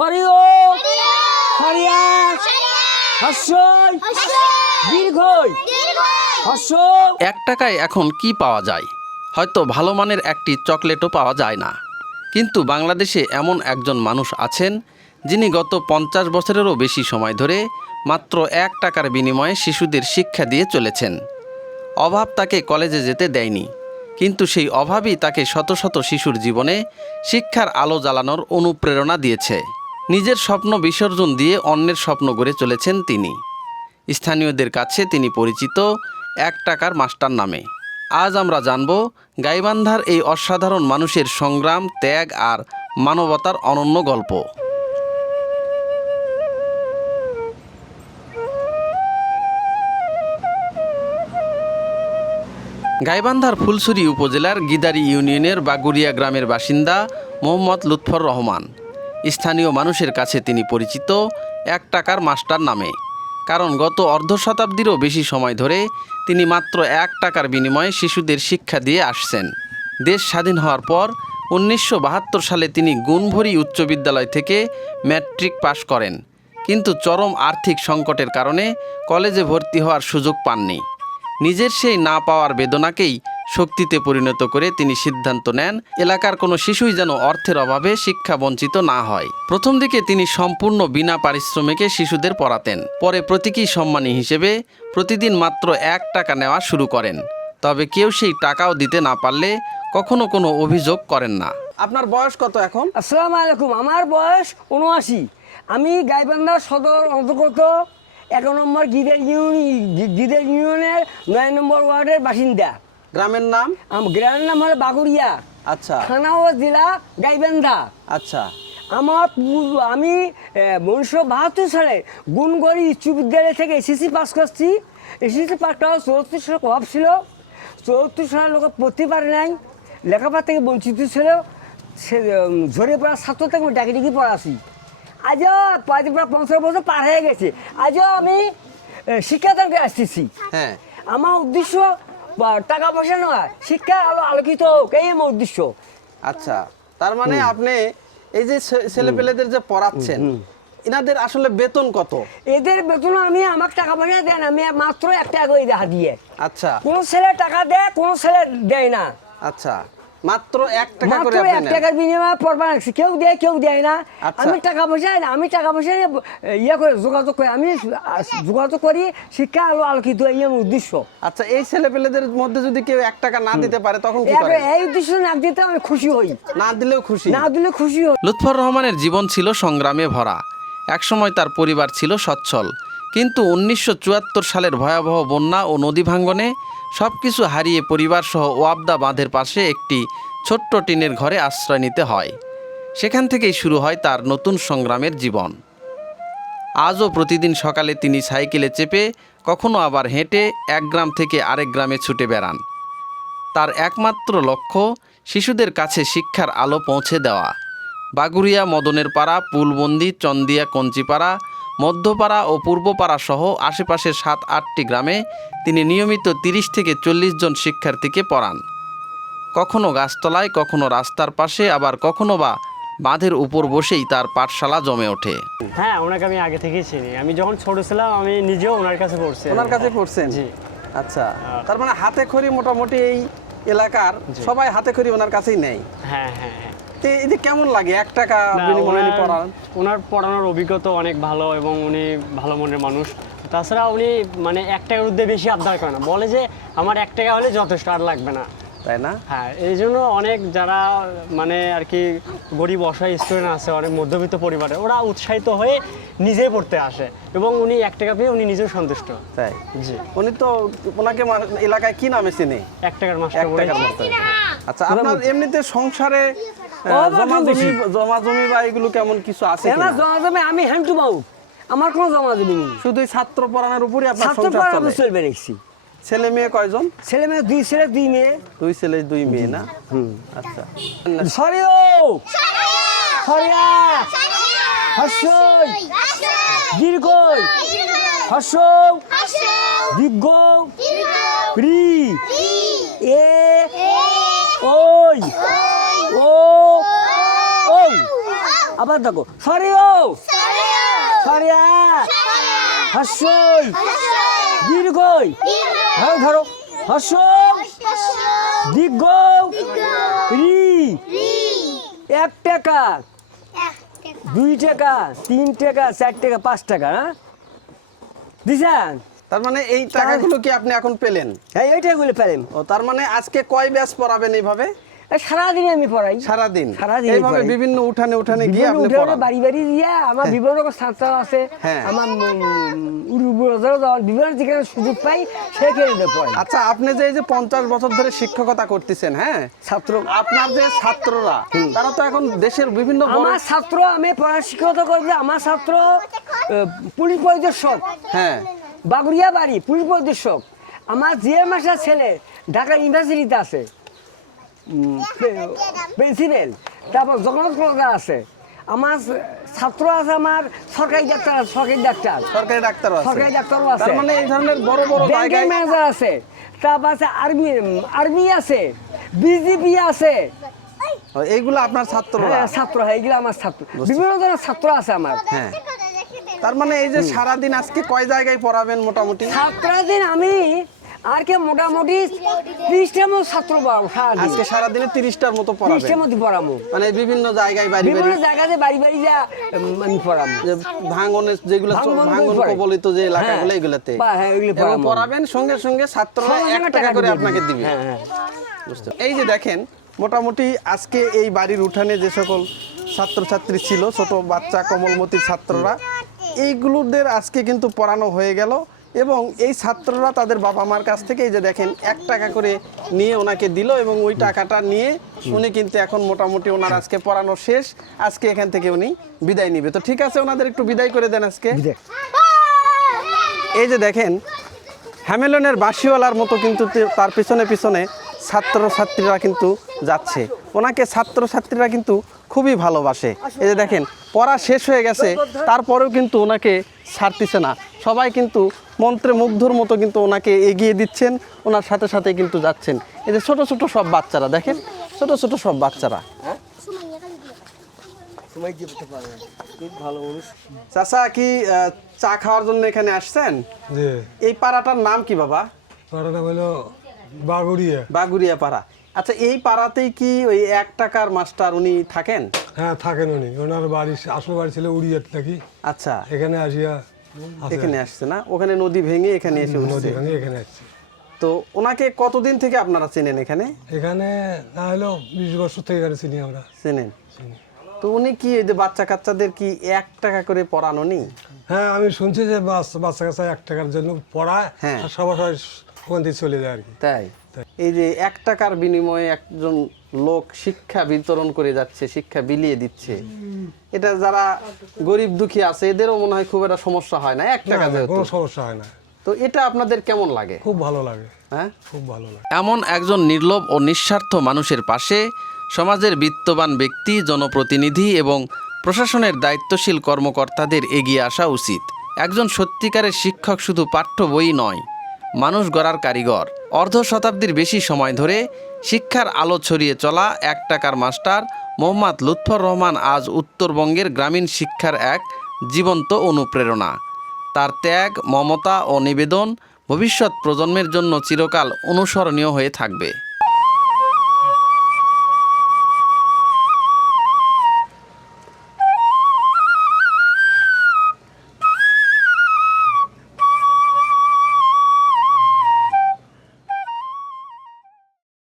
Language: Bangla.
সরিও সরিয়া হস্যই দীর্ঘই হস্য। 1 টাকায় এখন কি পাওয়া যায়? হয়তো ভালো মানের একটি চকলেটও পাওয়া যায় না, কিন্তু বাংলাদেশে এমন একজন মানুষ আছেন যিনি গত 50 বছরেরও বেশি সময় ধরে মাত্র 1 টাকার বিনিময়ে শিশুদের শিক্ষা দিয়ে চলেছেন। অভাব তাকে কলেজে যেতে দেয়নি, কিন্তু সেই অভাবই তাকে শত শত শিশুর জীবনে শিক্ষার আলো জ্বালানোর অনুপ্রেরণা দিয়েছে। নিজের স্বপ্ন বিসর্জন দিয়ে অন্যের স্বপ্ন গড়ে চলেছেন তিনি। স্থানীয়দের কাছে তিনি পরিচিত 1 টাকার মাস্টার নামে। আজ আমরা জানব গাইবান্ধার এই অসাধারণ মানুষের সংগ্রাম, ত্যাগ আর মানবতার অনন্য গল্প। গাইবান্ধার ফুলছড়ি উপজেলার গিদারি ইউনিয়নের বাগুরিয়া গ্রামের বাসিন্দা মোহাম্মদ লুৎফর রহমান। স্থানীয় মানুষের কাছে তিনি পরিচিত 1 টাকার মাস্টার নামে, কারণ গত অর্ধ শতাব্দীরও বেশি সময় ধরে তিনি মাত্র 1 টাকার বিনিময়ে শিশুদের শিক্ষা দিয়ে আসছেন। দেশ স্বাধীন হওয়ার পর 1972 সালে তিনি গুণভরি উচ্চ বিদ্যালয় থেকে ম্যাট্রিক পাশ করেন, কিন্তু চরম আর্থিক সংকটের কারণে কলেজে ভর্তি হওয়ার সুযোগ পাননি। নিজের সেই না পাওয়ার বেদনাকেই শক্তিতে পরিণত করে তিনি সিদ্ধান্ত নেন এলাকার কোনো শিশুই যেন অর্থের অভাবে শিক্ষা বঞ্চিত না হয়। প্রথম দিকে তিনি সম্পূর্ণ বিনা পারিশ্রমিকে শিশুদের পড়াতেন। পরে প্রতীকী সম্মানী হিসেবে প্রতিদিন মাত্র 1 টাকা নেওয়া শুরু করেন। তবে কেউ সেই টাকাও দিতে না পারলে কখনো কোনো অভিযোগ করেন না। আপনার বয়স কত এখন? আসসালামু আলাইকুম। আমার বয়স 79। আমি গাইবান্ধা সদর অন্তর্গত 1 নম্বর গিদের ইউনিয়নের 9 নম্বর ওয়ার্ডের বাসিন্দা। গ্রামের নাম? গ্রামের নাম হলো বাগুড়িয়া। আচ্ছা। থানা ও জেলা গাইবান্ধা। আচ্ছা। আমি 1972 সালে গুণগড়ি উচ্চ বিদ্যালয় থেকে এসএসসি পাস করছি। এসএসসি পাসটা 34 সালে অভাব ছিল। 34 সালের লোক পড়তে পারে নাই, লেখাপড়া থেকে বঞ্চিত ছিল। সে ঝরে পড়া ছাত্র থেকে ডাকি ডাকি পড়াছি। আজও প্রায় 50 বছর পার হয়ে গেছে। আজও আমি শিক্ষাদানকে আসতেছি। হ্যাঁ। আমার উদ্দেশ্য টাকা পয়সা নয়, শিক্ষা আলোকিত হোক, এই আমার উদ্দেশ্য। আচ্ছা, তার মানে আপনি এই যে ছেলেপেলেদের যে পড়াচ্ছেন, এনাদের আসলে বেতন কত? এদের বেতন আমাকে টাকা পয়সা দেন, আমি মাত্র 1 টাকা করে দেখা দিয়ে। আচ্ছা। কোন ছেলে টাকা দেয়, কোন ছেলে দেয় না। আচ্ছা, মাত্র 1 টাকা করে মাত্র 1 টাকার বিনিময়ে পড়বা রাখছি। কেউ দেয়, কেউ দেয় না। আমি টাকা পয়সা করে যোগাযোগ করি, আমি যোগাযোগ করি, শিক্ষা আলোকিত, এই আমার উদ্দেশ্য। আচ্ছা, এই ছেলেপেলেদের মধ্যে যদি কেউ 1 টাকা না দিতে পারে তখন কি করেন? এই উদ্দেশ্য না দিতে আমি খুশি হই। না দিলেও খুশি? না দিলে খুশি হই। লুৎফর রহমানের জীবন ছিল সংগ্রামে ভরা। একসময় তার পরিবার ছিল সচ্ছল, কিন্তু 1974 সালের ভয়াবহ বন্যা ও নদী ভাঙ্গনে সব কিছু হারিয়ে পরিবারসহ ওয়াবদা বাঁধের পাশে একটি ছোট্ট টিনের ঘরে আশ্রয় নিতে হয়। সেখান থেকেই শুরু হয় তার নতুন সংগ্রামের জীবন। আজও প্রতিদিন সকালে তিনি সাইকেলে চেপে, কখনো আবার হেঁটে এক গ্রাম থেকে আরেক গ্রামে ছুটে বেড়ান। তার একমাত্র লক্ষ্য শিশুদের কাছে শিক্ষার আলো পৌঁছে দেওয়া। বাগুড়িয়া, মদনের পাড়া, পুলবন্দি, চন্দিয়া, কঞ্চিপাড়া, মধ্যপাড়া ও পূর্বপাড়া সহ আশেপাশের 7-8টি গ্রামে তিনি নিয়মিত 30 থেকে 40 জন শিক্ষার্থীকে পড়ান। কখনো গাছতলায়, কখনো রাস্তার পাশে, আবার কখনো বা বাঁধের উপর বসেই তার পাঠশালা জমে ওঠে। হ্যাঁ, ওনাকে আমি আগে থেকেই চিনি। আমি যখন ছোট ছিলাম আমি নিজেও ওনার কাছে পড়ছি। ওনার কাছে পড়ছেন? জি। আচ্ছা, তার মানে হাতে খড়ি মোটামুটি এই এলাকার সবাই হাতে খড়ি ওনার কাছেই নেয়। হ্যাঁ হ্যাঁ হ্যাঁ। তো এই যে কেমন লাগে 1 টাকা বিনিময়ে পড়ান? ওনার পড়ানোর অভিজ্ঞতা অনেক ভালো এবং উনি ভালো মনের মানুষ। তাছাড়া উনি মানে 1 টাকার ঊর্ধ্বে বেশি আবদার করে না, বলে যে আমার 1 টাকা হলে যথেষ্ট, আর লাগবে না। তাই না? হ্যাঁ, এই জন্য অনেক যারা মানে আর কি গরিব অসহায় স্টুডেন্ট আছে, অনেক মধ্যবিত্ত পরিবারে, ওরা উৎসাহিত হয়ে নিজেই পড়তে আসে এবং উনি 1 টাকা পেয়ে উনি নিজেও সন্তুষ্ট। তাই? জি। উনি তো ওনাকে এলাকায় কি নামে চিনে? 1 টাকার মাস্টার। 1 টাকার মাস্টার। আচ্ছা, আপনার এমনিতে সংসারে জমা জমি বা এগুলো কেমন কিছু আছে কিনা? জমা জমি আমি হ্যান্ড টু মাউথ, আমার কোনো জমা জমি নেই। শুধু ছাত্র পড়ানোর উপরই আপনার ছাত্র সংসার পড়ানো চলবে রেখছি। ছেলে মেয়ে কয়জন? ছেলে মেয়ে 2 ছেলে 2 মেয়ে। 2 ছেলে 2 মেয়ে না? আচ্ছা। সরিও সরিয়া হস্যই দীর্ঘই হস্য দীর্ঘ রি এ ওই ও ও আবার দেখো সরিও সরিয়া হাস্যই দীর্ঘই হ্যাঁ ধরো হাস্য দীর্ঘ রি 1 টাকা 2 টাকা 3 টাকা 4 টাকা 5 টাকা হ্যাঁ দিছেন তার মানে এই টাকাগুলো কি আপনি এখন পেলেন? হ্যাঁ এইটাগুলো পেলাম ও তার মানে আজকে কয় ব্যাচ পড়াবেন এইভাবে? সারাদিন আমি পড়াই সারাদিন সারাদিন এইভাবে পড়াই। বিভিন্ন উঠানে উঠানে গিয়ে বিভিন্ন আপনি উঠে উঠে পড়ান। বাড়ি বাড়ি দিয়ে আমার বিভিন্ন রকম ছাত্র আছে হ্যাঁ। আমার বিভিন্ন যেখানে সুযোগ পাই সেখানে পড়াই আচ্ছা আপনি যে এই যে 50 বছর ধরে শিক্ষকতা করতেছেন, হ্যাঁ, ছাত্র আপনার যে ছাত্ররা তারা তো এখন দেশের বিভিন্ন বড়- আমার ছাত্র আমি পড়া শিক্ষকতা করবে আমার ছাত্র পুলিশ পরিদর্শক হ্যাঁ বাগুড়িয়া বাড়ি পুলিশ পরিদর্শক আমার জিএম মাস্টার ছেলে ঢাকা ইউনিভার্সিটিতে আছে প্রিন্সিপাল তারপর জগন্নাথ কলেজ আছে আমার ছাত্র আছে আমার সরকারি ডাক্তার সরকারি ডাক্তারও আছে। সরকারি ডাক্তারও আছে তার মানে এই ধরনের বড় বড় ব্যাংকের জায়গায় ম্যানেজার আছে তারপর আছে আর্মি আছে বিজেপি আছে এইগুলো আপনার ছাত্ররা। হ্যাঁ ছাত্র হ্যাঁ এগুলো আমার ছাত্র বিভিন্ন ধরনের ছাত্র আছে আমার হ্যাঁ তার মানে এই যে সারাদিন আজকে কয় জায়গায় পড়াবেন মোটামুটি? ছাত্রদিন আমি আর কি মোটামুটি 30টার মতো ছাত্র পড়াবো সারাদিন আজকে সারাদিনে 30টার মতো পড়াবেন 30টার মধ্যে পড়াবো মানে বিভিন্ন জায়গায় বাড়ি বাড়ি বিভিন্ন জায়গাতে বাড়ি বাড়ি যা আমি পড়াবো যে ভাঙনের যেগুলো ভাঙন কবলিত যে এলাকাগুলো এগুলোতে হ্যাঁ এগুলো এবং পড়াবো পড়াবেন সঙ্গে সঙ্গে ছাত্ররা সঙ্গে 1 টাকা করে দিয়ে আপনাকে দিবে। হ্যাঁ হ্যাঁ বুঝতে এই যে দেখেন মোটামুটি আজকে এই বাড়ির উঠানে যে সকল ছাত্রছাত্রী ছিল ছোট বাচ্চা কোমলমতির ছাত্ররা এইগুলোদের আজকে কিন্তু পড়ানো হয়ে গেল এবং এই ছাত্ররা তাদের বাবা মার কাছ থেকে এই যে দেখেন 1 টাকা করে নিয়ে ওনাকে দিল এবং ওই টাকাটা নিয়ে উনি কিন্তু এখন মোটামুটি ওনার আজকে পড়ানো শেষ আজকে এখান থেকে উনি বিদায় নিবে তো ঠিক আছে ওনাদের একটু বিদায় করে দেন আজকে বিদায়। এই যে দেখেন হ্যামিলনের বাঁশিওয়ালার মতো কিন্তু তার পিছনে পিছনে ছাত্রছাত্রীরা কিন্তু যাচ্ছে ওনাকে ছাত্রছাত্রীরা কিন্তু খুবই ভালোবাসে এই যে দেখেন পড়া শেষ হয়ে গেছে তারপরেও কিন্তু ওনাকে ছাড়তেছে না সবাই কিন্তু মন্ত্রে মুগ্ধর মতো কিন্তু ওনাকে এগিয়ে দিচ্ছেন ওনার সাথে সাথে কিন্তু যাচ্ছেন এই যে ছোট ছোট সব বাচ্চারা দেখেন ছোট ছোট সব বাচ্চারা সময় দিয়ে করতে পারবেন খুব ভালো মানুষ চাচা কি চা খাওয়ার জন্য এখানে আসছেন? জি এই পাড়াটার নাম কি বাবা? পাড়ার নাম হলো বাগুড়িয়া। বাগুড়িয়া পাড়া। আচ্ছা এই পাড়াতেই কি ওই 1 টাকার মাস্টার উনি থাকেন? হ্যাঁ থাকেন উনি ওনার বাড়ি আসল বাড়ি ছিল উড়িয়াতে থাকি আচ্ছা এখানে আসিয়া এখানে আসছে না ওখানে নদী ভেঙে এখানে এসে নদী উঠছে ভাঙে এখানে আসছে তো ওনাকে কতদিন থেকে আপনারা চেনেন এখানে? এখানে না হলো 20 বছর থেকে এখানে চিনি আমরা চেনেন তো উনি কি এই যে বাচ্চা কাচ্চাদের কি 1 টাকা করে পড়ানো নি? হ্যাঁ আমি শুনছি যে বাচ্চা কাচ্চা 1 টাকার জন্য পড়ায় হ্যাঁ। আর সবার ওখান থেকে চলে যায় আর কি তাই এই যে 1 টাকার বিনিময়ে একজন লোক শিক্ষা বিতরণ করে যাচ্ছে শিক্ষা বিলিয়ে দিচ্ছে এটা যারা গরিব দুঃখী আছে এদেরও মনে হয় খুব একটা সমস্যা হয় না 1 টাকা না, যেহেতু কোনো সমস্যা হয় না তো এটা আপনাদের কেমন লাগে? খুব ভালো লাগে হ্যাঁ খুব ভালো লাগে এমন একজন নির্লোভ ও নিঃস্বার্থ মানুষের পাশে সমাজের বিত্তবান ব্যক্তি জনপ্রতিনিধি এবং প্রশাসনের দায়িত্বশীল কর্মকর্তাদের এগিয়ে আসা উচিত একজন সত্যিকারের শিক্ষক শুধু পাঠ্য বই নয় মানুষ গড়ার কারিগর অর্ধ শতাব্দীর বেশি সময় ধরে শিক্ষার আলো ছড়িয়ে চলা 1 টাকার মাস্টার মোহাম্মদ লুৎফর রহমান আজ উত্তরবঙ্গের গ্রামীণ শিক্ষার এক জীবন্ত অনুপ্রেরণা তার ত্যাগ মমতা ও নিবেদন ভবিষ্যৎ প্রজন্মের জন্য চিরকাল অনুসরণীয় হয়ে থাকবে।